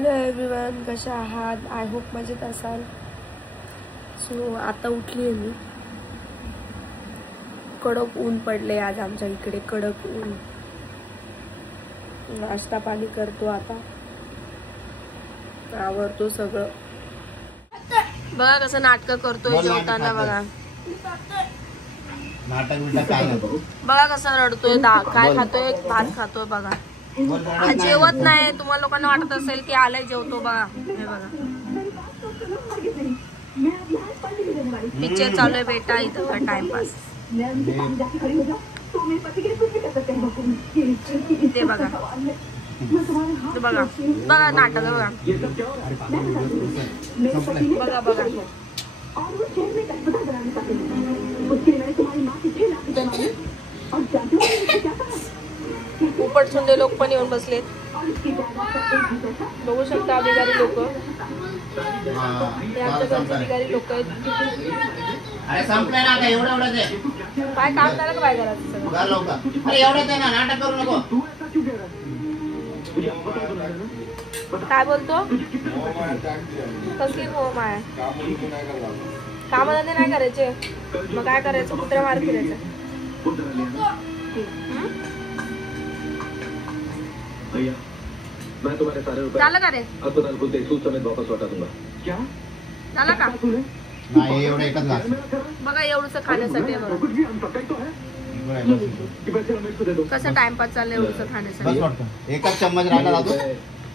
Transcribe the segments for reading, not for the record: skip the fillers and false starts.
Hello everyone, कशा आहात? I hope मजेत असाल. सो आता उठली आहे मी. कडक ऊन पडले आज आमच्या इकडे, कडक ऊन. नाश्ता पाणी करतो आता, आवरतो सगळं. बघा कसं नाटक करतोय जेवताना. बघा बघा कसं रडतोय. काय खातोय? भात खातोय. बघा जेवत नाही. तुम्हाला लोकांना वाटत असेल की आलाय जेवतो. बघा हे बघा, पिक्चर चालू आहे बेटा इथं टाइमपास. ते बघा, ते बघा बघा नाटक बघा. बघा बघा उपट सुंदे लोक पण येऊन बसलेत. बघू शकता अधिकारी लोक. हे आमच्या घरचे अधिकारी लोक आहेत. काय काम झालं का? काय करायचं काय बोलतो? कसली हो माया, कामधंदे नाही करायचे मग काय करायचं? कुत्र्या मार फिरायचं. मैं तुम्हारे सारे रुपए झालं का रे? अस्पताल खुलते सूद समेत वापस लौटा दूंगा. क्या झालं का? नाही एवढं एकच घास. बघा एवढंच खाण्यासाठी आहे. कसं टाइमपास चाललंय एवढंच खाण्यासाठी. एकच चम्मच राहिला जातो.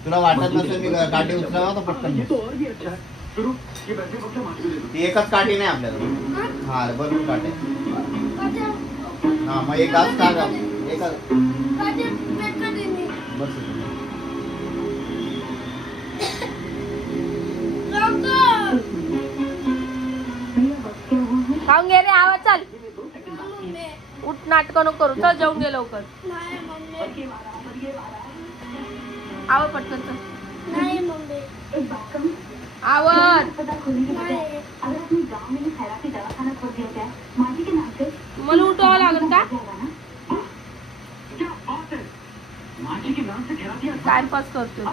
तुला वाटत नसेल मी काठी उचलावा तर पटकन एकच काठी नाही आपल्याला. हा भरपूर काटे. हा मग एक घास खा. एकच बस. खाऊन घे रे. आवाज चाल. उठ, नाटक नको करू. चल जेवून घे लवकर. आव पटकन चल. आवाज मला उठवावं लागेल का? टाइमपास करतो.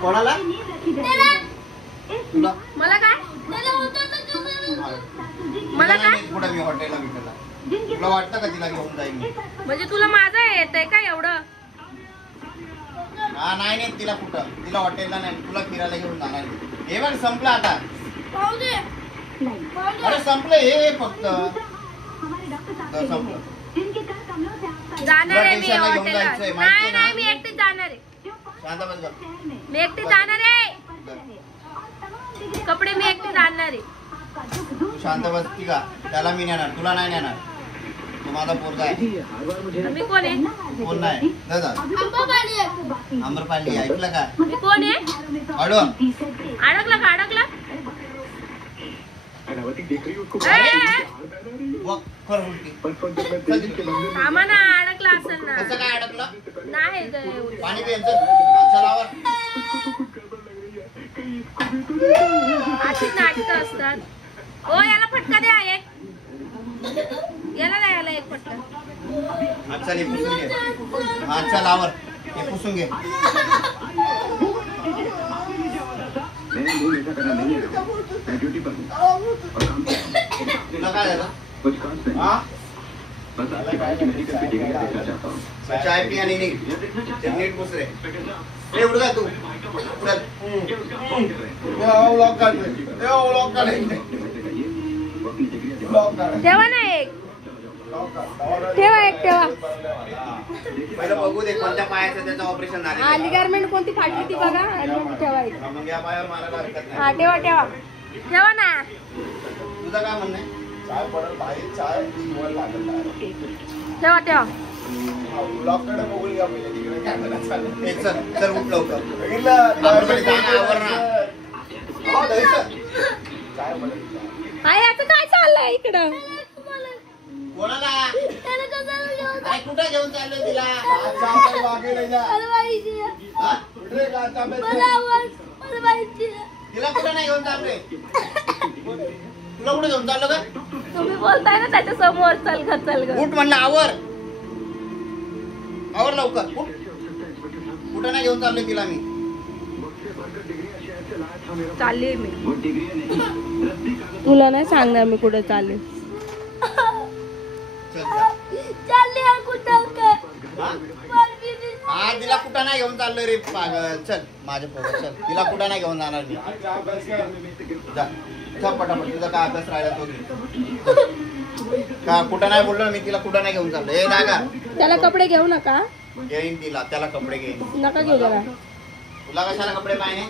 कोणाला? मला काय? मला काय? कुठं मी हॉटेलला भेटला. तुला वाटतं का तिला घेऊन जाईल? म्हणजे तुला माझं येतंय का एवढं? हा नाही नाही, तिला कुठं? तिला हॉटेलला नाही, तुला फिरायला घेऊन जाणार. हे बघ संपलं आता. अरे संपलं हे फक्त संपलं. जाणार आहे मी हॉटेलला. नाही नाही, मी एकटी जाणार आहे. मी एकटी जाणार आहे. कपडे मी एकटी जाणार आहे. तू शांत बसती का? त्याला मी नेणार, तुला नाही नेणार. तू माझा पोरगा आहे. मी कोण आहे? कोण नाही दादा. आम्रपाली ऐकलं का? मी कोण आहे? अडो अडकला का? अडकला थांबा ना. अडकला असेल ना. कसं काय अडकलं? नाही पाणी प्यायचं चलावर. अशी नाटकं असतात. ओ याला फटका द्या एक. याला द्या, याला एक फटका. अच्छा हे पुसून घे. अच्छा लावर हे पुसून घे. तुला काय झालं? चाय पी आणि नीट पुस रे. एवढं काय तू ठेवा ना एक. ठेवा एक ठेवा. पहिलं बघू दे कोणत्या पायाचं त्याचं ऑपरेशन झालं. आली गारमेंट कोणती फाटली ती बघा आणि मग ठेवा एक. मग या पायावर मारायला हरकत नाही. हा ठेवा ठेवा ठेवा ना. तुझं काय म्हणणं आहे? चाय पडेल बाहेर, चाय लागेल. ठेवा ठेवा. ब्लॉककडे बघून घ्या पहिले. तिकडे कॅमेरा चालू आहे. चल उठ लवकर. काय याचं काय चाललंय इकडं? कोणाला? कुठं घेऊन चाललोय तिला? तिला कुठं नाही घेऊन चाललोय? तुला कुठे घेऊन चाललो का? तुम्ही बोलताय ना त्याच्या समोर चल ग चल ग. उठ म्हणलं आवर आवर लवकर उठ. कुठं नाही घेऊन चाललोय तिला मी. चालली मी. तुला नाही सांगणार मी कुठे चालले. चालली कुठं हा तिला कुठं नाही घेऊन चाललोय रे पागल. चल माझ्या पोरं चल. तिला कुठं नाही घेऊन जाणार मी. जा चल पटापट. तुझा काय अभ्यास राहिला तो घे. का कुठं नाही बोललो मी तिला. कुठं नाही घेऊन चाललो. ए दागा त्याला कपडे घेऊ नका. घेईन तिला. त्याला कपडे घेईन. नका घेऊ जरा. तुला कशाला कपडे पाहिजे.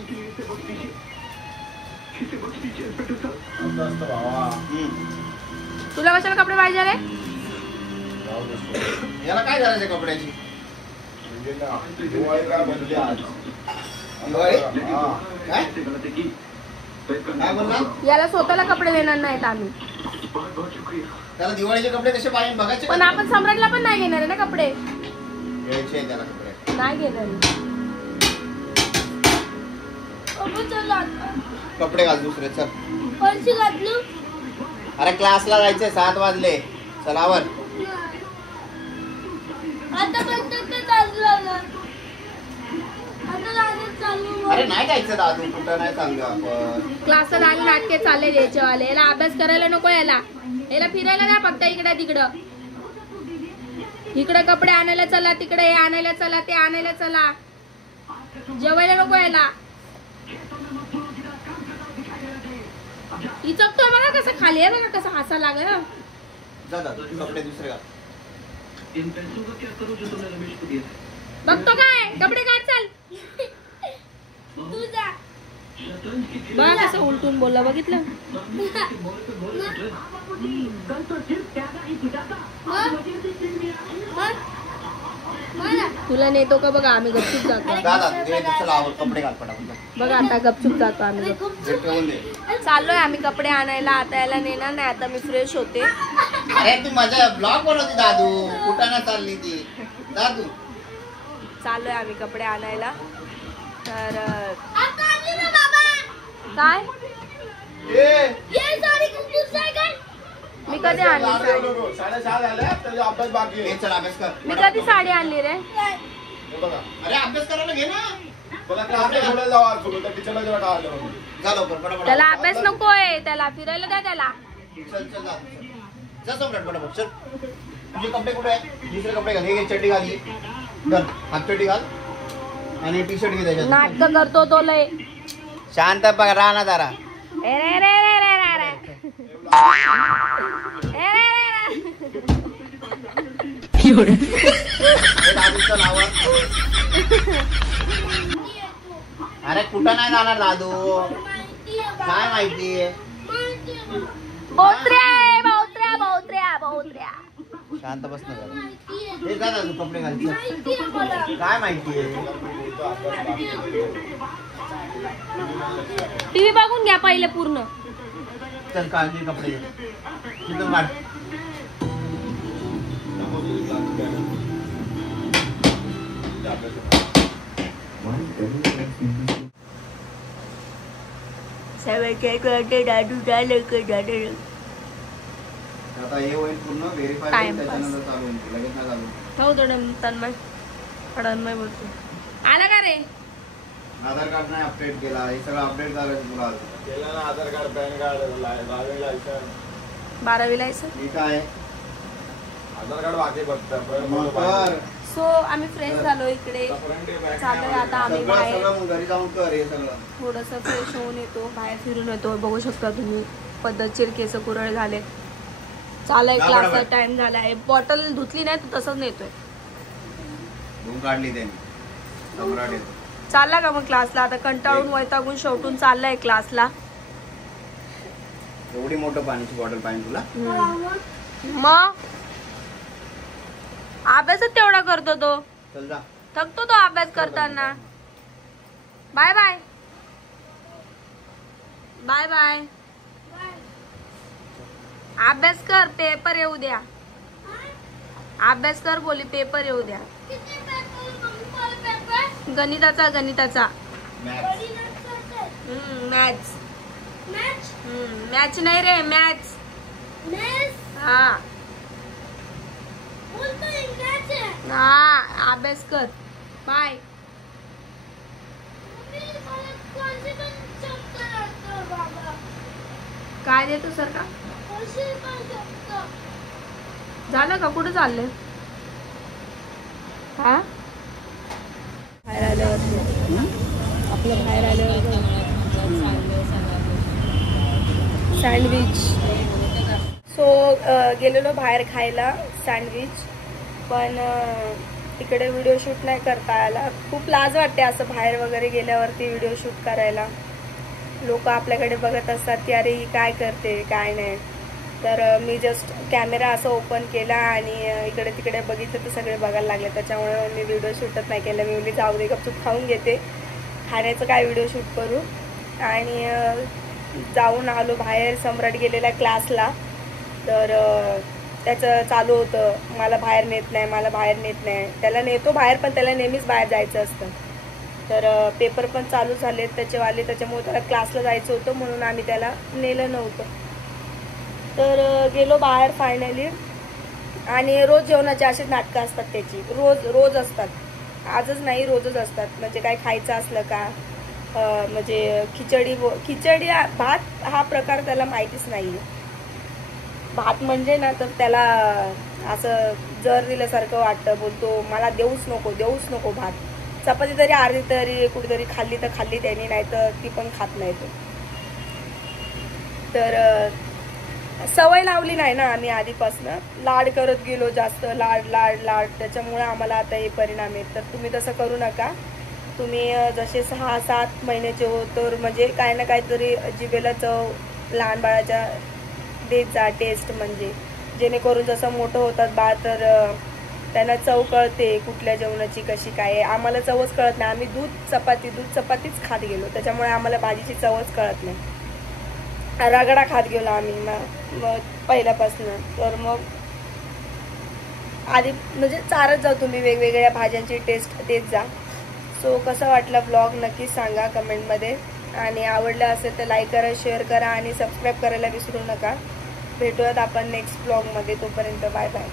तुला कशाला कपडे पाहिजे रे. याला काय करायचं कपड्याची. दिवाळी काय काय बोलला. याला स्वतःला कपडे देणार नाहीत आम्ही. त्याला दिवाळीचे कपडे कसे पाहिजे बघायचे. पण आपण सम्राटला पण नाही घेणार आहे ना कपडे. घ्यायचे त्याला कपडे नाही घेणार. कपडे घाल दुसरे चल. कोणची घातलू. अरे क्लासला जायचंय 7 वाजले. चल आवर. अरे नाही जायचं दादू. कुठं नाही चाललो आपण. क्लासला जायला नाटके चालले द्यायचेवाले. याला अभ्यास करायला नको. याला फिरायला नाही फक्त इकडे तिकडं. इकडे कपडे आणायला चला. तिकडे हे आणायला चला. ते आणायला चला. जेवायला नको याला. इचकतोय बघा कसं खाली आहे. बघा कसं हसा लागेल. जा दादू कपडे दुसरे घाल. बघतो काय कपडे काढ चल. बघा कसं उलटून बोलला. बघितलं. तुला नेतो का बघा. आम्ही गपचूप जातो. दादा चला आवर. कपडे घाल पटापट. बघा आता गपचूप जातो आम्ही. चाललोय आम्ही कपडे आणायला. आता याला नेणार नाही. आता मी फ्रेश होते. अरे ती माझ्या ब्लॉग बनवते दादू. कुठं ना चालली ती दादू. चाललोय आम्ही कपडे आणायला. तर काय मी कधी आणली चल अभ्यास कर. मी कधी साडी आणली रे. अरे अभ्यास करायला घे ना. जा लवकर पटापट. त्याला अभ्यास नकोय. त्याला फिरायला द्या त्याला. चल चल जा सम्राट पटापट चल. तुझे कपडे कुठे आहेत. दुसरे कपडे घाल. हे घे चड्डी घाली. चल हाफ चड्डी घाल आणि टी शर्ट घे त्याच्यात. नाटक करतो तो लय. शांत राहा ना जरा. ए रे रे रे रे रे रे. ए रे रे दादू चल आवर. अरे कुठं नाही जाणार दादू. काय माहिती. बहुत्र्या शांत बस ना जरा. हे जा दादू कपडे घाल. काय माहितीये. टीव्ही बघून घ्या पहिले पूर्ण. चल काळजी कपडे घे. तिथून काढ. आता हे होईल पूर्ण व्हेरीफाय. त्याच्यानंतर चालू होईल. लगेच नाही चालू. तन्मय बोलतो. आला का रे. आधार कार्ड नाही अपडेट केला. हे सगळं अपडेट करायचं तुला. केलं ना आधार कार्ड पॅन कार्ड 12वी लायसन 12वी लायसन. ठीक आहे. आधार कार्ड बाकी कर. सो आम्ही फ्रेश झालो. इकडे चाललोय आता आम्ही बाहेर. घरी जाऊन कर हे सगळं. थोडस फ्रेश होऊन येतो. बाहेर फिरून येतो. बघू शकता तुम्ही पद्धतशीर केस कुरळ झाले. चालय क्लासचा टाइम झालाय. बॉटल धुतली नाही तू तसंच नेतोय. धुवून काढली त्यांनी. सम्राट येतो. चालला का मग क्लासला. आता कंटाळून वैतागून शेवटून चाललाय क्लासला. एवढी मोठं पाण्याची बॉटल पाहिजे तुला. मग अभ्यासच तेवढा करतो तो. चल जा. थकतो तो अभ्यास करताना. Bye bye. Bye bye. अभ्यास कर. पेपर येऊ द्या. अभ्यास कर बोली. पेपर येऊ द्या. गणिताचा मॅथ्स. मॅथ्स. मॅच नाही रे, मॅच. हा हा, अभ्यास कर. बाय. काय देतो सर का? झालं का? कुठं चाललंय? हा, बाहेर आल्यावरती आपलं बाहेर आल्यावर सँडविच. सो गेलेलो बाहेर खायला सँडविच, पण इकडे व्हिडिओ शूट नाही करता आला. खूप लाज वाटते असं बाहेर वगैरे गेल्यावरती व्हिडिओ शूट करायला. लोक आपल्याकडे बघत असतात की अरे ही काय करते काय नाही. तर मी जस्ट कॅमेरा असं ओपन केला आणि इकडे तिकडे बघितलं तर सगळे बघायला लागले. त्याच्यामुळे मी व्हिडिओ शूटच नाही केलं. मी बोलली जाऊ दे, गपचूप खाऊन घेते, खाण्याचं काय व्हिडिओ शूट करू. आणि जाऊन आलो बाहेर. सम्राट गेलेला क्लासला, तर त्याचं चालू होतं मला बाहेर नेत नाही, मला बाहेर नेत नाही. त्याला नेतो बाहेर, पण त्याला नेहमीच बाहेर जायचं असतं. तर पेपर पण चालू झाले त्याचेवाले, त्याच्यामुळे त्याला क्लासला जायचं होतं, म्हणून आम्ही त्याला नेलं नव्हतं. तर गेलो बाहेर फायनली. आणि रोज जेवणाची अशीच नाटकं असतात त्याची, रोज असतात. आजच नाही, रोजच असतात. म्हणजे काय खायचं असलं का, म्हणजे खिचडी भात हा प्रकार त्याला माहितीच नाही. भात म्हणजे ना तर त्याला असं जर दिल्यासारखं वाटतं. बोलतो मला देऊच नको भात. चपाती तरी अर्धी तरी कुठेतरी खाल्ली तर खाल्ली त्यांनी, नाही तर ती पण खात नाही तो. तर सवय लावली नाही ना आम्ही आधीपासनं. लाड करत गेलो, जास्त लाड. त्याच्यामुळे आम्हाला आता हे परिणाम आहेत. तर तुम्ही तसं करू नका. तुम्ही जसे 6-7 महिन्याचे हो तर म्हणजे काय ना काहीतरी जिभेला चव लहान बाळाच्या देत जा, टेस्ट. म्हणजे जेणेकरून जसं मोठं होतात बाळ तर त्यांना चव कळते कुठल्या जेवणाची कशी काय. आम्हाला चवच कळत नाही. आम्ही दूध चपातीच खात गेलो, त्याच्यामुळे आम्हाला भाजीची चवच कळत नाही. रगडा खात गेलो आम्ही मग पहिल्यापासून. तर मग आधी म्हणजे चारत जा तुम्ही, वेगवेगळ्या भाज्यांची टेस्ट देत जा. सो कसं वाटलं ब्लॉग नक्कीच सांगा कमेंटमध्ये. आणि आवडलं असेल तर लाईक करा, शेअर करा आणि सबस्क्राईब करायला विसरू नका. भेटूयात आपण नेक्स्ट ब्लॉगमध्ये. तोपर्यंत बाय बाय.